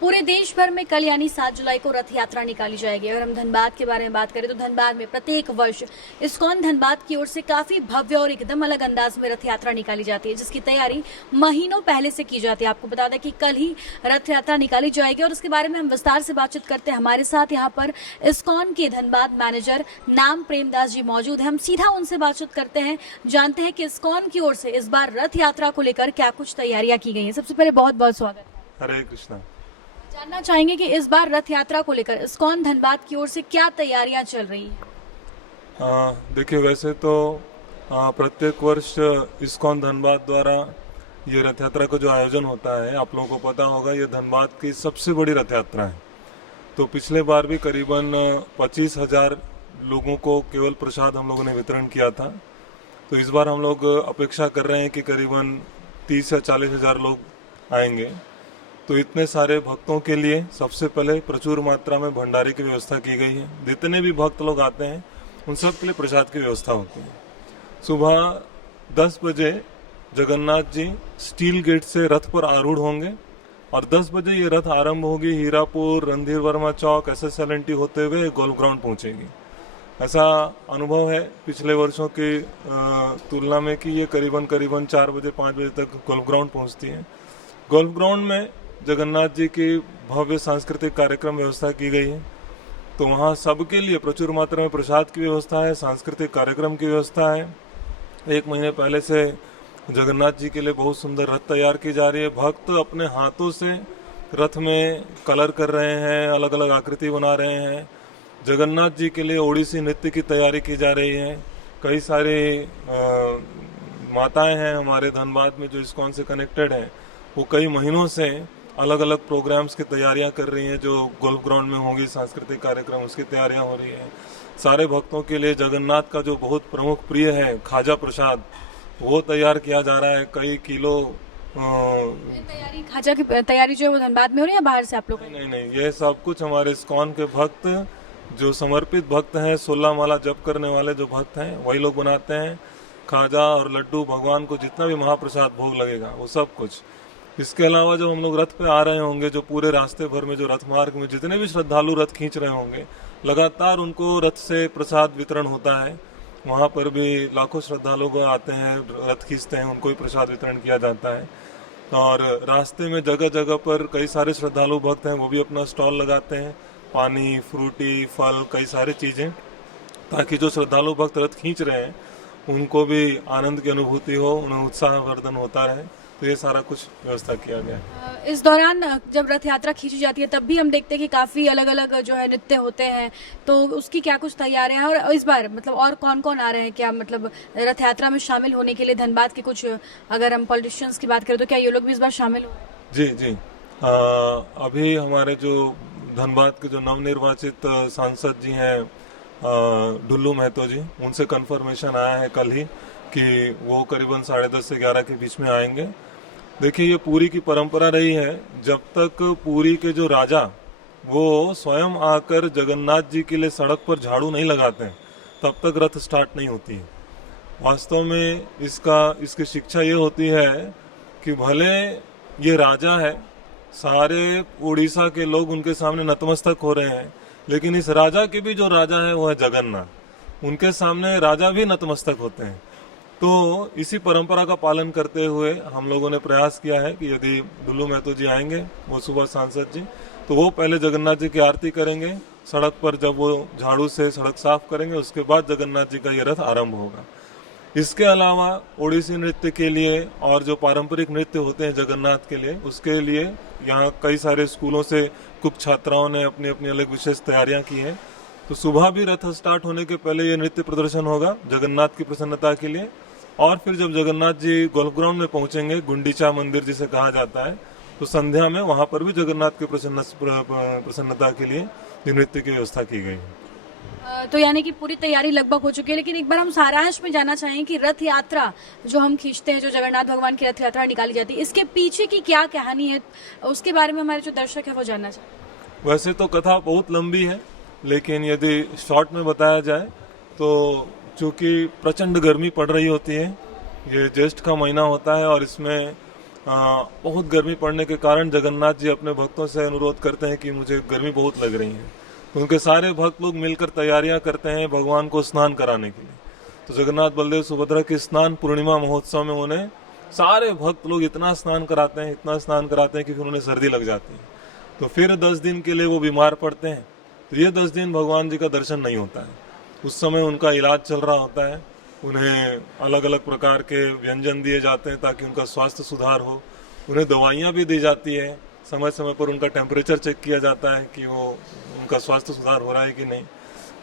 पूरे देश भर में कल यानी 7 जुलाई को रथ यात्रा निकाली जाएगी। अगर हम धनबाद के बारे में बात करें तो धनबाद में प्रत्येक वर्ष इस्कॉन धनबाद की ओर से काफी भव्य और एकदम अलग अंदाज में रथ यात्रा निकाली जाती है, जिसकी तैयारी महीनों पहले से की जाती है। आपको बता दें कि कल ही रथ यात्रा निकाली जाएगी और इसके बारे में हम विस्तार से बातचीत करते हैं। हमारे साथ यहाँ पर इस्कॉन के धनबाद मैनेजर नाम प्रेमदास जी मौजूद है। हम सीधा उनसे बातचीत करते हैं, जानते हैं कि इस्कॉन की ओर से इस बार रथ यात्रा को लेकर क्या कुछ तैयारियां की गई हैं। सबसे पहले बहुत बहुत स्वागत है। हरे कृष्णा। जानना चाहेंगे कि इस बार रथ यात्रा को लेकर इस्कॉन धनबाद की ओर से क्या तैयारियां चल रही हैं? देखिए, वैसे तो प्रत्येक वर्ष इस्कॉन धनबाद द्वारा ये रथ यात्रा का जो आयोजन होता है, आप लोगों को पता होगा, ये धनबाद की सबसे बड़ी रथ यात्रा है। तो पिछले बार भी करीबन 25,000 लोगों को केवल प्रसाद हम लोगों ने वितरण किया था। तो इस बार हम लोग अपेक्षा कर रहे हैं कि करीबन 30 या 40,000 लोग आएंगे। तो इतने सारे भक्तों के लिए सबसे पहले प्रचुर मात्रा में भंडारे की व्यवस्था की गई है। जितने भी भक्त लोग आते हैं उन सब के लिए प्रसाद की व्यवस्था होती है। सुबह 10 बजे जगन्नाथ जी स्टील गेट से रथ पर आरूढ़ होंगे और 10 बजे ये रथ आरंभ होगी। हीरापुर, रणधीर वर्मा चौक, SSLNT होते हुए गोल्फ ग्राउंड पहुंचेगी। ऐसा अनुभव है पिछले वर्षों की तुलना में कि ये करीबन 4 बजे 5 बजे तक गोल्फ ग्राउंड पहुंचती है। गोल्फ ग्राउंड में जगन्नाथ जी की भव्य सांस्कृतिक कार्यक्रम व्यवस्था की गई है। तो वहाँ सबके लिए प्रचुर मात्रा में प्रसाद की व्यवस्था है, सांस्कृतिक कार्यक्रम की व्यवस्था है। 1 महीने पहले से जगन्नाथ जी के लिए बहुत सुंदर रथ तैयार की जा रही है। भक्त अपने हाथों से रथ में कलर कर रहे हैं, अलग अलग आकृति बना रहे हैं। जगन्नाथ जी के लिए ओडिसी नृत्य की तैयारी की जा रही है। कई सारी माताएं हैं हमारे धनबाद में जो इस्कॉन से कनेक्टेड हैं, वो कई महीनों से अलग अलग प्रोग्राम्स की तैयारियां कर रही हैं। जो गोल्फ ग्राउंड में होंगी सांस्कृतिक कार्यक्रम, उसकी तैयारियां हो रही हैं। सारे भक्तों के लिए जगन्नाथ का जो बहुत प्रमुख प्रिय है खाजा प्रसाद, वो तैयार किया जा रहा है। कई किलो खाजा की तैयारी जो है वो धनबाद में हो रही है या बाहर से आप लोग? नहीं, ये सब कुछ हमारे इस्कॉन के भक्त, जो समर्पित भक्त हैं, 16 माला जप करने वाले जो भक्त हैं, वही लोग बनाते हैं। खाजा और लड्डू, भगवान को जितना भी महाप्रसाद भोग लगेगा वो सब कुछ। इसके अलावा जब हम लोग रथ पे आ रहे होंगे, जो पूरे रास्ते भर में जो रथ मार्ग में जितने भी श्रद्धालु रथ खींच रहे होंगे, लगातार उनको रथ से प्रसाद वितरण होता है। वहाँ पर भी लाखों श्रद्धालु को आते हैं, रथ खींचते हैं, उनको भी प्रसाद वितरण किया जाता है। और रास्ते में जगह जगह पर कई सारे श्रद्धालु भक्त हैं, वो भी अपना स्टॉल लगाते हैं, पानी, फ्रूटी, फल, कई सारी चीज़ें, ताकि जो श्रद्धालु भक्त रथ खींच रहे हैं उनको भी आनंद की अनुभूति हो, उन्हें उत्साहवर्धन होता रहे। तो ये सारा कुछ व्यवस्था किया गया है। इस दौरान जब रथ यात्रा खींची जाती है तब भी हम देखते हैं कि काफी अलग अलग जो है नृत्य होते हैं, तो उसकी क्या कुछ तैयारियां हैं? और इस बार मतलब और कौन कौन आ रहे हैं, क्या मतलब रथ यात्रा में शामिल होने के लिए धनबाद के कुछ, अगर हम पॉलिटिशियंस की बात करें तो क्या ये लोग भी इस बार शामिल हो रहे हैं? जी। अभी हमारे जो धनबाद के जो नवनिर्वाचित सांसद जी हैं, डुल्लू महतो जी, उनसे कंफर्मेशन आया है कल ही कि वो करीबन 10:30 से 11 के बीच में आएंगे। देखिए, ये पूरी की परंपरा रही है, जब तक पूरी के जो राजा वो स्वयं आकर जगन्नाथ जी के लिए सड़क पर झाड़ू नहीं लगाते हैं, तब तक रथ स्टार्ट नहीं होती है। वास्तव में इसकी शिक्षा ये होती है कि भले ये राजा है, सारे उड़ीसा के लोग उनके सामने नतमस्तक हो रहे हैं, लेकिन इस राजा के भी जो राजा है वो है जगन्नाथ, उनके सामने राजा भी नतमस्तक होते हैं। तो इसी परंपरा का पालन करते हुए हम लोगों ने प्रयास किया है कि यदि डुल्लू महतो जी आएंगे, वो सुबह सांसद जी, तो वो पहले जगन्नाथ जी की आरती करेंगे सड़क पर। जब वो झाड़ू से सड़क साफ करेंगे, उसके बाद जगन्नाथ जी का ये रथ आरंभ होगा। इसके अलावा ओडिसी नृत्य के लिए और जो पारंपरिक नृत्य होते हैं जगन्नाथ के लिए, उसके लिए यहाँ कई सारे स्कूलों से कुछ छात्राओं ने अपनी अपनी अलग विशेष तैयारियां की हैं। तो सुबह भी रथ स्टार्ट होने के पहले ये नृत्य प्रदर्शन होगा जगन्नाथ की प्रसन्नता के लिए। और फिर जब जगन्नाथ जी गोल्फ ग्राउंड में पहुंचेंगे, गुंडीचा मंदिर जिसे कहा जाता है, तो संध्या में वहां पर भी जगन्नाथ की प्रसन्नता के लिए नृत्य की व्यवस्था की गई है। तो यानी कि पूरी तैयारी लगभग हो चुकी है, लेकिन एक बार हम सारांश में जानना चाहें कि रथ यात्रा जो हम खींचते हैं, जो जगन्नाथ भगवान की रथ यात्रा निकाली जाती है, इसके पीछे की क्या कहानी है, उसके बारे में हमारे जो दर्शक है वो जानना चाहें। वैसे तो कथा बहुत लंबी है, लेकिन यदि शॉर्ट में बताया जाए तो चूंकि प्रचंड गर्मी पड़ रही होती है, ये ज्येष्ठ का महीना होता है और इसमें बहुत गर्मी पड़ने के कारण जगन्नाथ जी अपने भक्तों से अनुरोध करते हैं कि मुझे गर्मी बहुत लग रही है। तो उनके सारे भक्त लोग मिलकर तैयारियां करते हैं भगवान को स्नान कराने के लिए। तो जगन्नाथ बलदेव सुभद्रा के स्नान पूर्णिमा महोत्सव में उन्हें सारे भक्त लोग इतना स्नान कराते हैं कि फिर उन्हें सर्दी लग जाती है। तो फिर 10 दिन के लिए वो बीमार पड़ते हैं। तो ये 10 दिन भगवान जी का दर्शन नहीं होता है। उस समय उनका इलाज चल रहा होता है, उन्हें अलग अलग प्रकार के व्यंजन दिए जाते हैं ताकि उनका स्वास्थ्य सुधार हो। उन्हें दवाइयाँ भी दी जाती है, समय समय पर उनका टेम्परेचर चेक किया जाता है कि वो उनका स्वास्थ्य सुधार हो रहा है कि नहीं।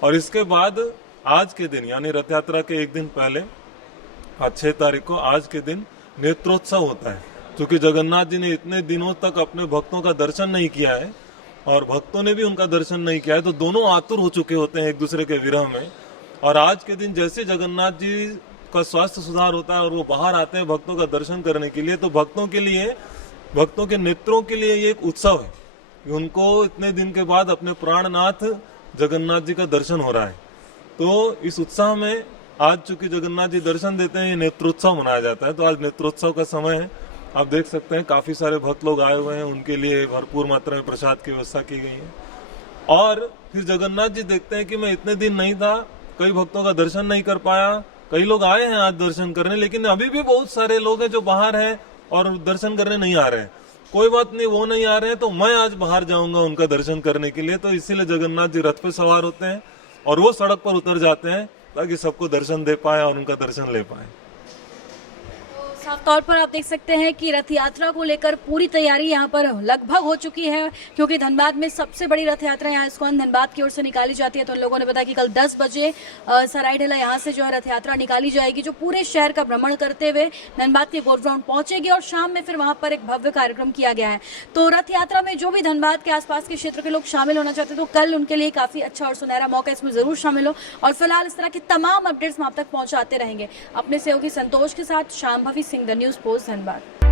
और इसके बाद आज के दिन यानी रथ यात्रा के एक दिन पहले आज 6 तारीख को आज के दिन नेत्रोत्सव होता है। क्योंकि जगन्नाथ जी ने इतने दिनों तक अपने भक्तों का दर्शन नहीं किया है और भक्तों ने भी उनका दर्शन नहीं किया है, तो दोनों आतुर हो चुके होते हैं एक दूसरे के विरह में। और आज के दिन जैसे जगन्नाथ जी का स्वास्थ्य सुधार होता है और वो बाहर आते हैं भक्तों का दर्शन करने के लिए, तो भक्तों के नेत्रों के लिए ये एक उत्सव है कि उनको इतने दिन के बाद अपने प्राणनाथ जगन्नाथ जी का दर्शन हो रहा है। तो इस उत्साह में आज चूंकि जगन्नाथ जी दर्शन देते हैं, ये नेत्रोत्सव मनाया जाता है। तो आज नेत्रोत्सव का समय है, आप देख सकते हैं काफी सारे भक्त लोग आए हुए हैं, उनके लिए भरपूर मात्रा में प्रसाद की व्यवस्था की गई है। और फिर जगन्नाथ जी देखते हैं कि मैं इतने दिन नहीं था, कई भक्तों का दर्शन नहीं कर पाया, कई लोग आए हैं आज दर्शन करने, लेकिन अभी भी बहुत सारे लोग हैं जो बाहर हैं और दर्शन करने नहीं आ रहे हैं। कोई बात नहीं, वो नहीं आ रहे हैं तो मैं आज बाहर जाऊंगा उनका दर्शन करने के लिए। तो इसीलिए जगन्नाथ जी रथ पे सवार होते हैं और वो सड़क पर उतर जाते हैं ताकि सबको दर्शन दे पाए और उनका दर्शन ले पाए। साफ तौर पर आप देख सकते हैं कि रथ यात्रा को लेकर पूरी तैयारी यहाँ पर लगभग हो चुकी है, क्योंकि धनबाद में सबसे बड़ी रथ यात्रा यहाँ इस्कॉन धनबाद की ओर से निकाली जाती है। तो लोगों ने बताया कि कल 10 बजे सराय ढेला यहाँ से जो है रथ यात्रा निकाली जाएगी, जो पूरे शहर का भ्रमण करते हुए धनबाद के गोल ग्राउंड पहुंचेगी और शाम में फिर वहां पर एक भव्य कार्यक्रम किया गया है। तो रथ यात्रा में जो भी धनबाद के आसपास के क्षेत्र के लोग शामिल होना चाहते हैं तो कल उनके लिए काफी अच्छा और सुनहरा मौका, इसमें जरूर शामिल हो। और फिलहाल इस तरह की तमाम अपडेट्स हम आप तक पहुंचाते रहेंगे। अपने सहयोगी संतोष के साथ Shambhavi Singh, the news post, Dhanbad.